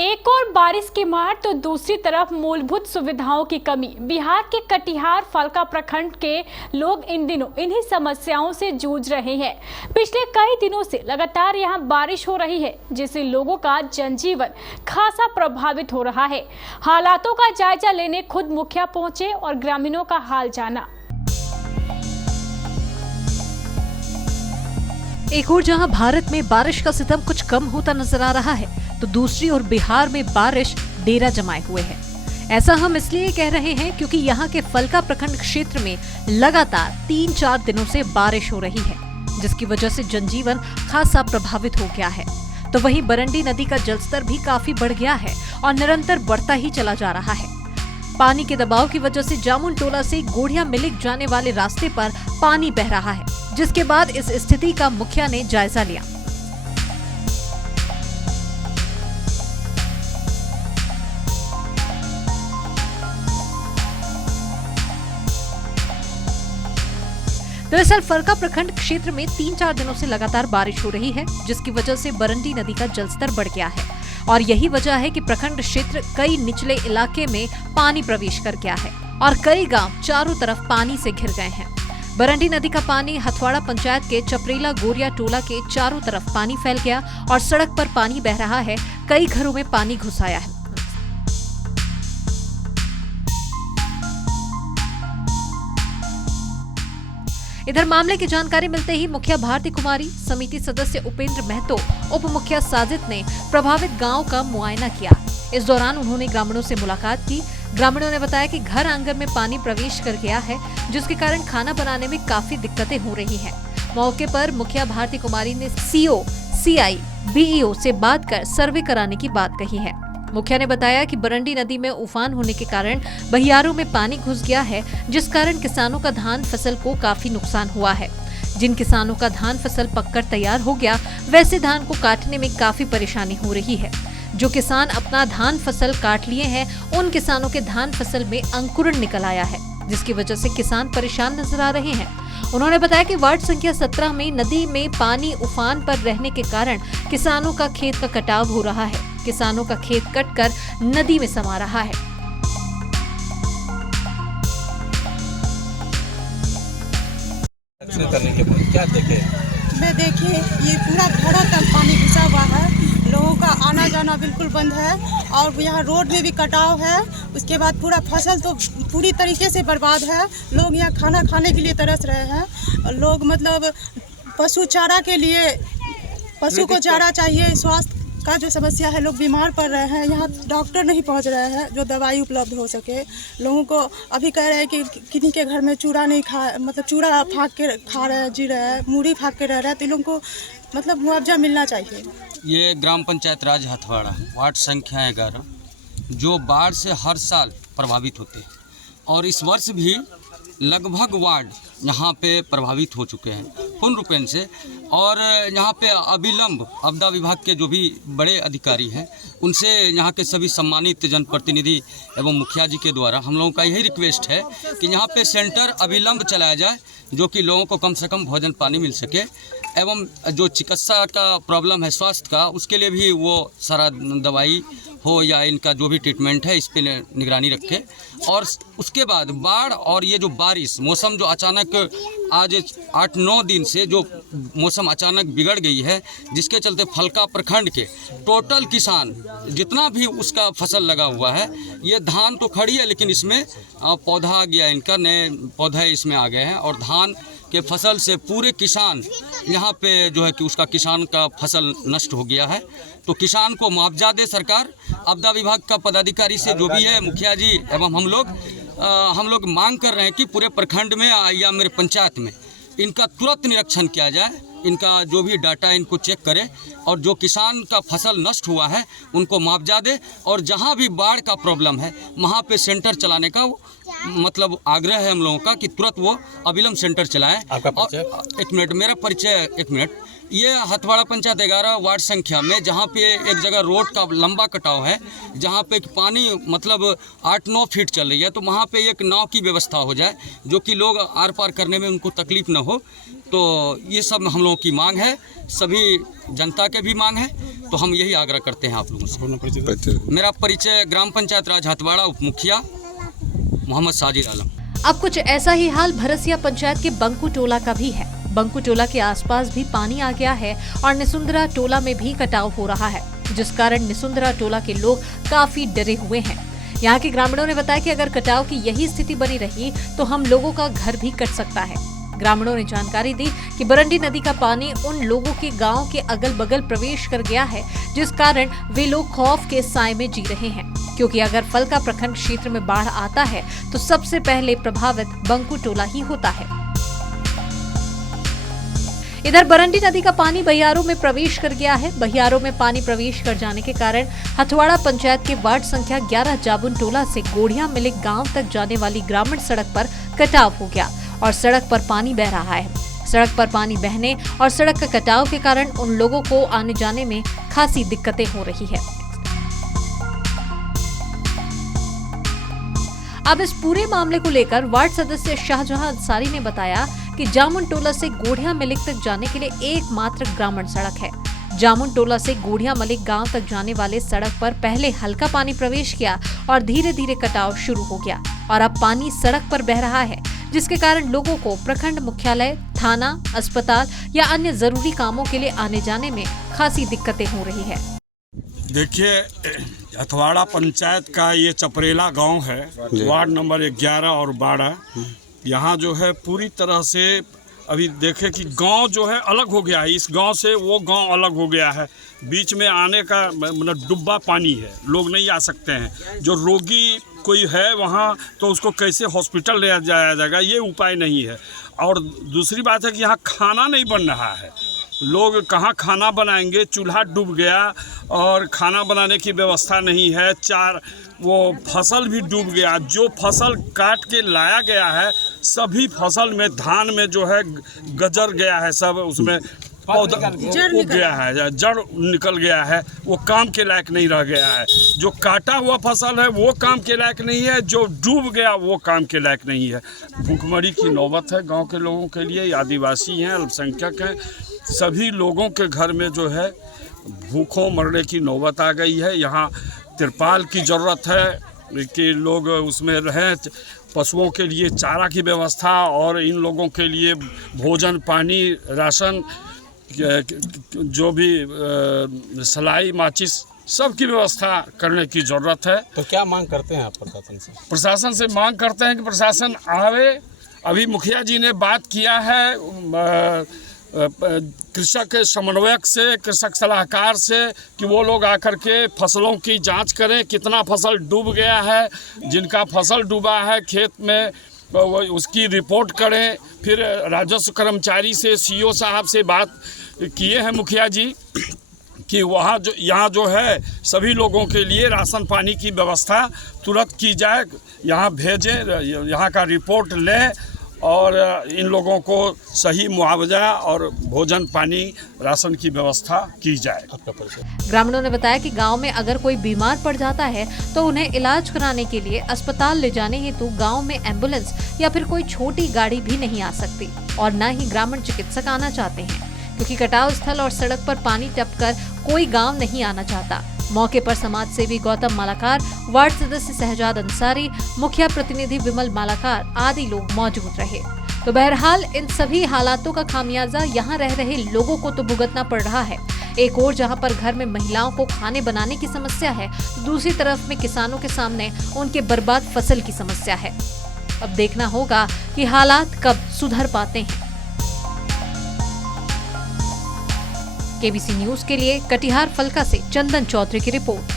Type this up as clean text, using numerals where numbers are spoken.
एक और बारिश की मार तो दूसरी तरफ मूलभूत सुविधाओं की कमी। बिहार के कटिहार फलका प्रखंड के लोग इन दिनों इन्हीं समस्याओं से जूझ रहे हैं। पिछले कई दिनों से लगातार यहां बारिश हो रही है, जिससे लोगों का जनजीवन खासा प्रभावित हो रहा है। हालातों का जायजा लेने खुद मुखिया पहुंचे और ग्रामीणों का हाल जाना। एक और जहां भारत में बारिश का सितम कुछ कम होता नजर आ रहा है, तो दूसरी ओर बिहार में बारिश डेरा जमाए हुए है। ऐसा हम इसलिए कह रहे हैं क्योंकि यहाँ के फलका प्रखंड क्षेत्र में लगातार 3-4 दिनों से बारिश हो रही है, जिसकी वजह से जनजीवन खासा प्रभावित हो गया है। तो वहीं बरंडी नदी का जलस्तर भी काफी बढ़ गया है और निरंतर बढ़ता ही चला जा रहा है। पानी के दबाव की वजह से जामुन टोला से गोढ़िया मिलिक जाने वाले रास्ते पर पानी बह रहा है, जिसके बाद इस स्थिति का मुखिया ने जायजा लिया। दरअसल फलका प्रखंड क्षेत्र में 3-4 दिनों से लगातार बारिश हो रही है, जिसकी वजह से बरंडी नदी का जलस्तर बढ़ गया है और यही वजह है कि प्रखंड क्षेत्र कई निचले इलाके में पानी प्रवेश कर गया है और कई गांव चारों तरफ पानी से घिर गए हैं। बरंडी नदी का पानी हथवाड़ा पंचायत के चपरेला गोरिया टोला के चारों तरफ पानी फैल गया और सड़क पर पानी बह रहा है। कई घरों में पानी घुस आया है। इधर मामले की जानकारी मिलते ही मुखिया भारती कुमारी, समिति सदस्य उपेंद्र महतो, उप मुखिया साजिद ने प्रभावित गांव का मुआयना किया। इस दौरान उन्होंने ग्रामीणों से मुलाकात की। ग्रामीणों ने बताया कि घर आंगन में पानी प्रवेश कर गया है, जिसके कारण खाना बनाने में काफी दिक्कतें हो रही हैं। मौके पर मुखिया भारती कुमारी ने सीओ, सीआई, बीईओ से बात कर सर्वे कराने की बात कही है। मुखिया ने बताया कि बरंडी नदी में उफान होने के कारण बहियारों में पानी घुस गया है, जिस कारण किसानों का धान फसल को काफी नुकसान हुआ है। जिन किसानों का धान फसल पककर तैयार हो गया, वैसे धान को काटने में काफी परेशानी हो रही है। जो किसान अपना धान फसल काट लिए हैं, उन किसानों के धान फसल में अंकुरण निकल आया है, जिसकी वजह से किसान परेशान नजर आ रहे हैं। उन्होंने बताया कि वार्ड संख्या 17 में नदी में पानी उफान पर रहने के कारण किसानों का खेत का कटाव हो रहा है। किसानों का खेत कटकर नदी में समा रहा है। करने के बाद क्या देखे? मैं देखिए ये पूरा घरों तक पानी घुसा हुआ है, लोगों का आना जाना बिल्कुल बंद है और यहाँ रोड में भी कटाव है। उसके बाद पूरा फसल तो पूरी तरीके से बर्बाद है। लोग यहाँ खाना खाने के लिए तरस रहे हैं। लोग मतलब पशु चारा के लिए, पशु को चारा चाहिए, स्वास्थ्य का जो समस्या है, लोग बीमार पड़ रहे हैं। यहाँ डॉक्टर नहीं पहुँच रहे हैं जो दवाई उपलब्ध हो सके। लोगों को अभी कह रहे हैं कि किन्हीं के घर में चूड़ा नहीं खा, मतलब चूड़ा फाँक के खा रहे हैं, जी रहे हैं, मूढ़ी फाँक के रह रहे हैं, तो लोगों को मतलब मुआवजा मिलना चाहिए। ये ग्राम पंचायत राज हथवाड़ा वार्ड संख्या 11 जो बाढ़ से हर साल प्रभावित होते हैं और इस वर्ष भी लगभग वार्ड यहाँ पे प्रभावित हो चुके हैं पूर्ण रूपेण से। और यहाँ पे अविलंब आपदा विभाग के जो भी बड़े अधिकारी हैं, उनसे यहाँ के सभी सम्मानित जनप्रतिनिधि एवं मुखिया जी के द्वारा हम लोगों का यही रिक्वेस्ट है कि यहाँ पे सेंटर अविलंब चलाया जाए, जो कि लोगों को कम से कम भोजन पानी मिल सके एवं जो चिकित्सा का प्रॉब्लम है स्वास्थ्य का, उसके लिए भी वो सारा दवाई हो या इनका जो भी ट्रीटमेंट है इस पे निगरानी रखे। और उसके बाद बाढ़ और ये जो बारिश मौसम जो अचानक आज 8-9 दिन से जो मौसम अचानक बिगड़ गई है, जिसके चलते फलका प्रखंड के टोटल किसान जितना भी उसका फसल लगा हुआ है, ये धान तो खड़ी है लेकिन इसमें पौधा आ गया, इनका नए पौधे इसमें आ गए हैं और धान के फसल से पूरे किसान यहाँ पे जो है कि उसका किसान का फसल नष्ट हो गया है। तो किसान को मुआवजा दे सरकार। आपदा विभाग का पदाधिकारी से जो भी है, मुखिया जी एवं हम लोग मांग कर रहे हैं कि पूरे प्रखंड में या मेरे पंचायत में इनका तुरंत निरीक्षण किया जाए, इनका जो भी डाटा इनको चेक करे और जो किसान का फसल नष्ट हुआ है उनको मुआवजा दे। और जहाँ भी बाढ़ का प्रॉब्लम है वहाँ पे सेंटर चलाने का मतलब आग्रह है हम लोगों का कि तुरंत वो अविलंब सेंटर चलाएं। आपका परिचय? एक मिनट, मेरा परिचय, एक मिनट। ये हथवाड़ा पंचायत 11 वार्ड संख्या में जहाँ पे एक जगह रोड का लंबा कटाव है, जहाँ पे पानी मतलब 8-9 फीट चल रही है, तो वहाँ पे एक नाव की व्यवस्था हो जाए जो कि लोग आर पार करने में उनको तकलीफ न हो। तो ये सब हम लोगों की मांग है, सभी जनता के भी मांग है, तो हम यही आग्रह करते हैं आप लोगों से। मेरा परिचय ग्राम पंचायत राज हथवाड़ा उप मुखिया मोहम्मद साजिद आलम। अब कुछ ऐसा ही हाल भरसिया पंचायत के बंकू टोला का भी है। बंकू टोला के आसपास भी पानी आ गया है और निसुंदरा टोला में भी कटाव हो रहा है, जिस कारण निसुंदरा टोला के लोग काफी डरे हुए हैं। यहाँ के ग्रामीणों ने बताया कि अगर कटाव की यही स्थिति बनी रही तो हम लोगों का घर भी कट सकता है। ग्रामीणों ने जानकारी दी कि बरंडी नदी का पानी उन लोगों के गांव के अगल बगल प्रवेश कर गया है, जिस कारण वे लोग खौफ के साए में जी रहे हैं, क्योंकि अगर फलका प्रखंड क्षेत्र में बाढ़ आता है तो सबसे पहले प्रभावित बंकू टोला ही होता है। इधर बरंडी नदी का पानी बहियारों में प्रवेश कर गया है। बहियारों में पानी प्रवेश कर जाने के कारण हथवाड़ा पंचायत के वार्ड संख्या 11 जाबुन टोला से गोढ़िया मिलिक गांव तक जाने वाली ग्रामीण सड़क पर कटाव हो गया और सड़क पर पानी बह रहा है। सड़क पर पानी बहने और सड़क का कटाव के कारण उन लोगों को आने जाने में खासी दिक्कतें हो रही है। अब इस पूरे मामले को लेकर वार्ड सदस्य शाहजहां अंसारी ने बताया कि जामुन टोला से गोढ़िया मिलिक तक जाने के लिए एकमात्र ग्रामीण सड़क है। जामुन टोला से गोढ़िया मलिक गांव तक जाने वाले सड़क पर पहले हल्का पानी प्रवेश किया और धीरे धीरे कटाव शुरू हो गया और अब पानी सड़क पर बह रहा है, जिसके कारण लोगों को प्रखंड मुख्यालय, थाना, अस्पताल या अन्य जरूरी कामों के लिए आने जाने में खासी दिक्कतें हो रही है। देखिए, हथवाड़ा पंचायत का ये चपरेला गांव है, वार्ड नंबर 11 और 12। यहाँ जो है पूरी तरह से अभी देखे कि गांव जो है अलग हो गया है, इस गांव से वो गांव अलग हो गया है। बीच में आने का मतलब डुब्बा पानी है, लोग नहीं आ सकते हैं। जो रोगी कोई है वहाँ तो उसको कैसे हॉस्पिटल ले जाया जाएगा, ये उपाय नहीं है। और दूसरी बात है कि यहाँ खाना नहीं बन रहा है, लोग कहाँ खाना बनाएंगे, चूल्हा डूब गया और खाना बनाने की व्यवस्था नहीं है। वो फसल भी डूब गया, जो फसल काट के लाया गया है सभी फसल में, धान में जो है गजर गया है, सब उसमें पौधा उग गया है, जड़ निकल गया है, वो काम के लायक नहीं रह गया है। जो काटा हुआ फसल है वो काम के लायक नहीं है, जो डूब गया वो काम के लायक नहीं है। भूखमरी की नौबत है गांव के लोगों के लिए। आदिवासी हैं, अल्पसंख्यक हैं, सभी लोगों के घर में जो है भूखों मरने की नौबत आ गई है। यहाँ तिरपाल की ज़रूरत है कि लोग उसमें रहें, पशुओं के लिए चारा की व्यवस्था और इन लोगों के लिए भोजन, पानी, राशन, जो भी सलाई, माचिस, सब की व्यवस्था करने की ज़रूरत है। तो क्या मांग करते हैं आप प्रशासन से? प्रशासन से मांग करते हैं कि प्रशासन आवे। अभी मुखिया जी ने बात किया है कृषक समन्वयक से, कृषक सलाहकार से, कि वो लोग आकर के फसलों की जांच करें, कितना फसल डूब गया है, जिनका फसल डूबा है खेत में उसकी रिपोर्ट करें। फिर राजस्व कर्मचारी से, सीओ साहब से बात किए हैं मुखिया जी कि यहाँ जो है सभी लोगों के लिए राशन पानी की व्यवस्था तुरंत की जाए, यहाँ भेजें, यहाँ का रिपोर्ट लें और इन लोगों को सही मुआवजा और भोजन, पानी, राशन की व्यवस्था की जाए। ग्रामीणों ने बताया कि गांव में अगर कोई बीमार पड़ जाता है तो उन्हें इलाज कराने के लिए अस्पताल ले जाने हेतु गांव में एम्बुलेंस या फिर कोई छोटी गाड़ी भी नहीं आ सकती और न ही ग्रामीण चिकित्सक आना चाहते हैं, क्योंकि कटाव स्थल और सड़क पर पानी टपकर कोई गाँव नहीं आना चाहता। मौके पर समाज सेवी गौतम मालाकार, वार्ड सदस्य शहजाद अंसारी, मुखिया प्रतिनिधि विमल मालाकार आदि लोग मौजूद रहे। तो बहरहाल इन सभी हालातों का खामियाजा यहाँ रह रहे लोगों को तो भुगतना पड़ रहा है। एक और जहाँ पर घर में महिलाओं को खाने बनाने की समस्या है, तो दूसरी तरफ में किसानों के सामने उनके बर्बाद फसल की समस्या है। अब देखना होगा कि हालात कब सुधर पाते हैं। केबीसी न्यूज के लिए कटिहार फलका से चंदन चौधरी की रिपोर्ट।